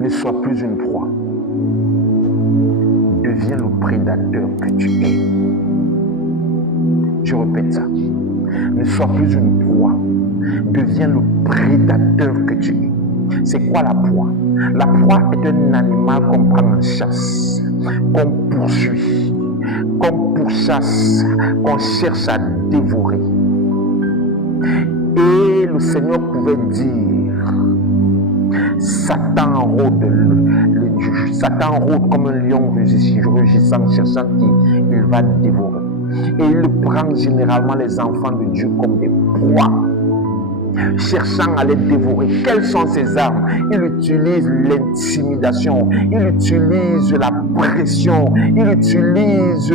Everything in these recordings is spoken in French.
Ne sois plus une proie. Deviens le prédateur que tu es. Je répète ça. Ne sois plus une proie. Deviens le prédateur que tu es. C'est quoi la proie? La proie est un animal qu'on prend en chasse, qu'on poursuit, qu'on pourchasse, qu'on cherche à dévorer. Et le Seigneur pouvait dire, Satan rôde comme un lion rugissant, cherchant qui il va dévorer. Et il prend généralement les enfants de Dieu comme des proies, cherchant à les dévorer. Quelles sont ses armes? Il utilise l'intimidation, il utilise la pression, il utilise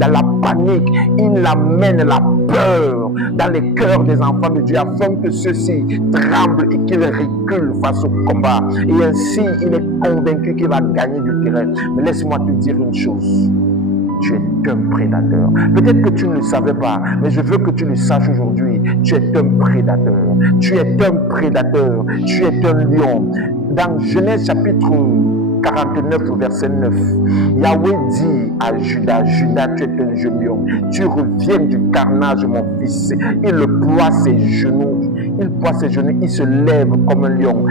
la panique, il amène la peur dans les cœurs des enfants de Dieu afin que ceux-ci tremblent et qu'ils reculent face au combat. Et ainsi, il est convaincu qu'il va gagner du terrain. Mais laisse-moi te dire une chose. Tu es un prédateur. Peut-être que tu ne le savais pas, mais je veux que tu le saches aujourd'hui. Tu es un prédateur. Tu es un prédateur. Tu es un lion. Dans Genèse chapitre 49, verset 9, Yahweh dit à Judas, Judas, tu es un jeune lion. Tu reviens du carnage, mon fils. Il ploie ses genoux. Il ploie ses genoux. Il se lève comme un lion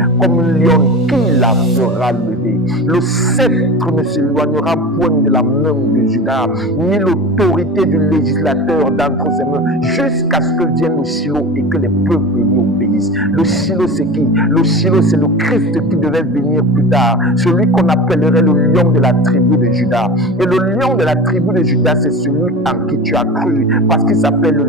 qui la fera lever. Le sceptre ne s'éloignera point de la main de Judas, ni l'autorité du législateur d'entre ses mains, jusqu'à ce que vienne le Shiloh et que les peuples lui obéissent. Le Shiloh, c'est qui? Le Shiloh, c'est le Christ qui devait venir plus tard, celui qu'on appellerait le lion de la tribu de Judas. Et le lion de la tribu de Judas, c'est celui en qui tu as cru, parce qu'il s'appelle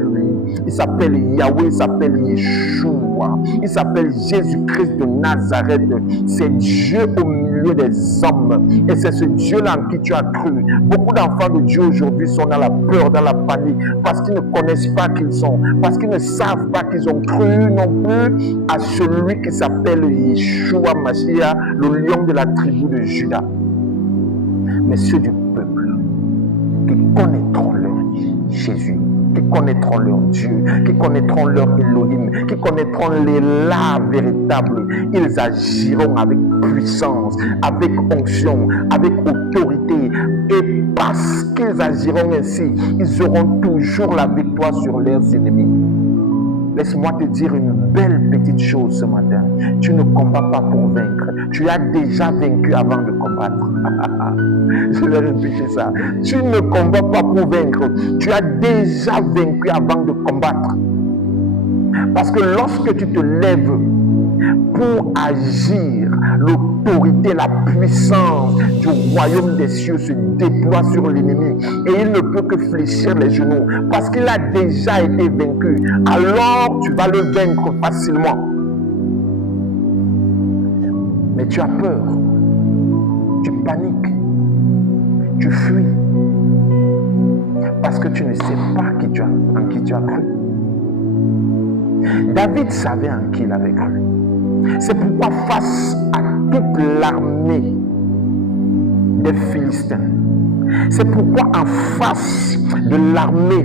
Yahweh, il s'appelle Yeshua, il s'appelle Jésus-Christ de Nazareth. C'est Dieu au milieu des hommes, et c'est ce Dieu-là en qui tu as cru. Beaucoup d'enfants de Dieu aujourd'hui sont dans la peur, dans la panique, parce qu'ils ne connaissent pas qui ils sont, parce qu'ils ne savent pas qu'ils ont cru non plus à celui qui s'appelle Yeshua Mashiach, le lion de la tribu de Judas. Mais ceux du peuple qui connaîtront leur Jésus, qui connaîtront leur Dieu, qui connaîtront leur Elohim, qui connaîtront l'élan véritable, ils agiront avec puissance, avec onction, avec autorité. Et parce qu'ils agiront ainsi, ils auront toujours la victoire sur leurs ennemis. Laisse-moi te dire une belle petite chose ce matin. Tu ne combats pas pour vaincre. Tu as déjà vaincu avant de combattre. Je vais répéter ça. Tu ne combats pas pour vaincre. Tu as déjà vaincu avant de combattre. Parce que lorsque tu te lèves pour agir, l'autorité, la puissance du royaume des cieux se déploie sur l'ennemi et il ne peut que fléchir les genoux parce qu'il a déjà été vaincu. Alors tu vas le vaincre facilement. Mais tu as peur, tu paniques, tu fuis parce que tu ne sais pas en qui tu as cru. David savait en qui il avait cru. C'est pourquoi face à toute l'armée des Philistins, c'est pourquoi en face de l'armée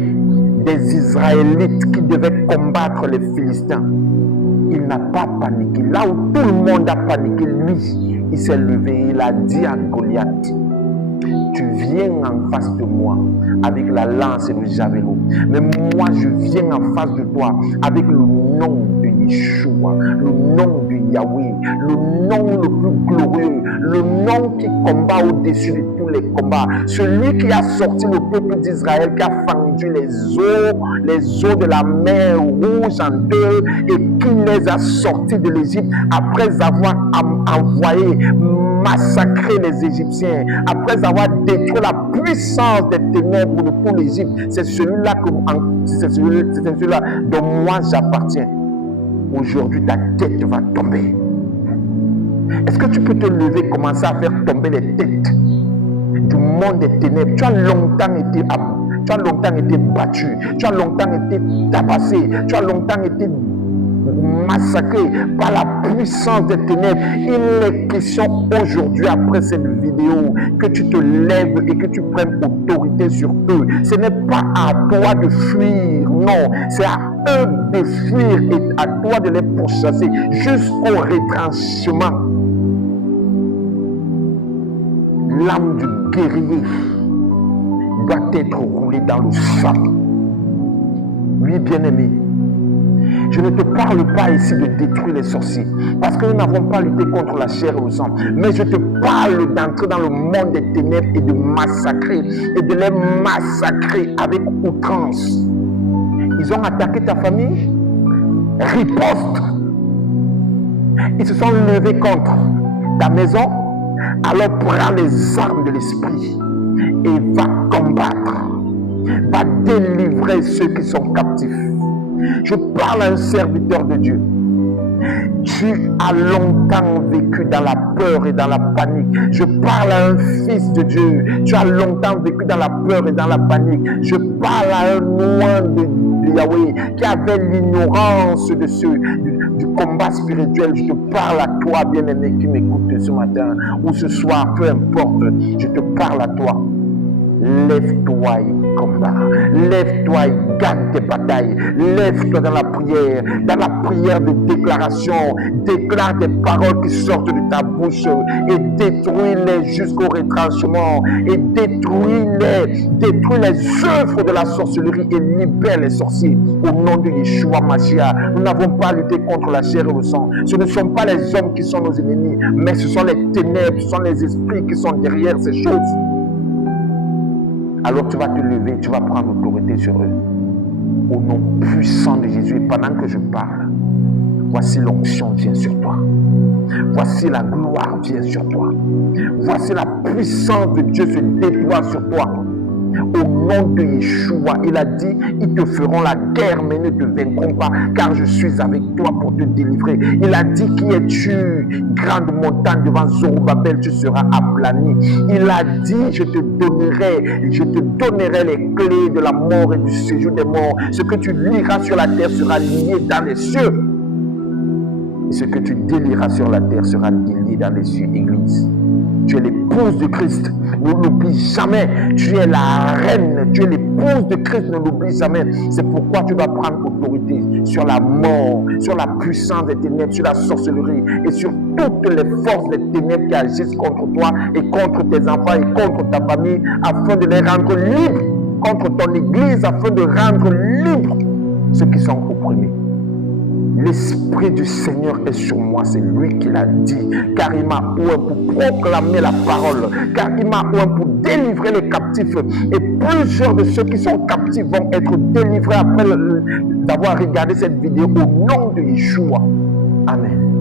des Israélites qui devaient combattre les Philistins, il n'a pas paniqué. Là où tout le monde a paniqué, lui, il s'est levé, il a dit à Goliath, tu viens en face de moi avec la lance et le javelot, mais moi je viens en face de toi avec le nom de Yeshua, le nom de Yahweh, le nom le plus glorieux, le nom qui combat au-dessus de tous les combats, celui qui a sorti le peuple d'Israël, qui a fendu les eaux de la mer Rouge en deux et qui les a sortis de l'Égypte après avoir envoyé massacrer les Égyptiens, après avoir détruit la puissance des ténèbres de tout l'Égypte. C'est celui-là dont moi j'appartiens. Aujourd'hui, ta tête va tomber. Est-ce que tu peux te lever et commencer à faire tomber les têtes du monde des ténèbres? Tu as longtemps été battu, tu as longtemps été tabassé, tu as longtemps été massacré par la puissance des ténèbres. Il est question aujourd'hui, après cette vidéo, que tu te lèves et que tu prennes autorité sur eux. Ce n'est pas à toi de fuir, non, c'est à eux de fuir et à toi de les pourchasser jusqu'au retranchement. L'âme du guerrier doit être roulée dans le sang. Oui, bien-aimé, je ne te parle pas ici de détruire les sorciers, parce que nous n'avons pas lutté contre la chair et le sang, mais je te parle d'entrer dans le monde des ténèbres et de massacrer, et de les massacrer avec outrance. Ils ont attaqué ta famille, riposte. Ils se sont levés contre ta maison, alors prends les armes de l'esprit et va combattre, va délivrer ceux qui sont captifs. Je parle à un serviteur de Dieu. Tu as longtemps vécu dans la peur et dans la panique. Je parle à un fils de Dieu. Tu as longtemps vécu dans la peur et dans la panique. Je parle à un loin de Yahweh qui avait l'ignorance du combat spirituel. Je te parle à toi, bien-aimé, qui m'écoute ce matin ou ce soir, peu importe. Je te parle à toi. Lève-toi et combat. Lève-toi et gagne tes batailles. Lève-toi dans la prière de déclaration. Déclare des paroles qui sortent de ta bouche et détruis-les jusqu'au retranchement. Et détruis les œuvres de la sorcellerie et libère les sorciers au nom de Yeshua Mashiach. Nous n'avons pas lutté contre la chair et le sang. Ce ne sont pas les hommes qui sont nos ennemis, mais ce sont les ténèbres, ce sont les esprits qui sont derrière ces choses. Alors tu vas te lever, tu vas prendre autorité sur eux. Au nom puissant de Jésus, et pendant que je parle, voici l'onction vient sur toi. Voici la gloire vient sur toi. Voici la puissance de Dieu se déploie sur toi. Au nom de Yeshua, il a dit, ils te feront la guerre, mais ne te vaincront pas, car je suis avec toi pour te délivrer. Il a dit, qui es-tu, grande montagne devant Zorobabel, tu seras aplani. Il a dit, je te donnerai les clés de la mort et du séjour des morts. Ce que tu liras sur la terre sera lié dans les cieux. Et ce que tu délieras sur la terre sera lié dans les cieux, Église. Tu es l'épouse de Christ, ne l'oublie jamais. Tu es la reine, tu es l'épouse de Christ, ne l'oublie jamais. C'est pourquoi tu dois prendre autorité sur la mort, sur la puissance des ténèbres, sur la sorcellerie et sur toutes les forces des ténèbres qui agissent contre toi et contre tes enfants et contre ta famille, afin de les rendre libres, contre ton église, afin de rendre libres ceux qui sont opprimés. L'Esprit du Seigneur est sur moi, c'est lui qui l'a dit, car il m'a oint pour proclamer la parole, car il m'a oint pour délivrer les captifs, et plusieurs de ceux qui sont captifs vont être délivrés après d'avoir regardé cette vidéo au nom de Yeshua. Amen.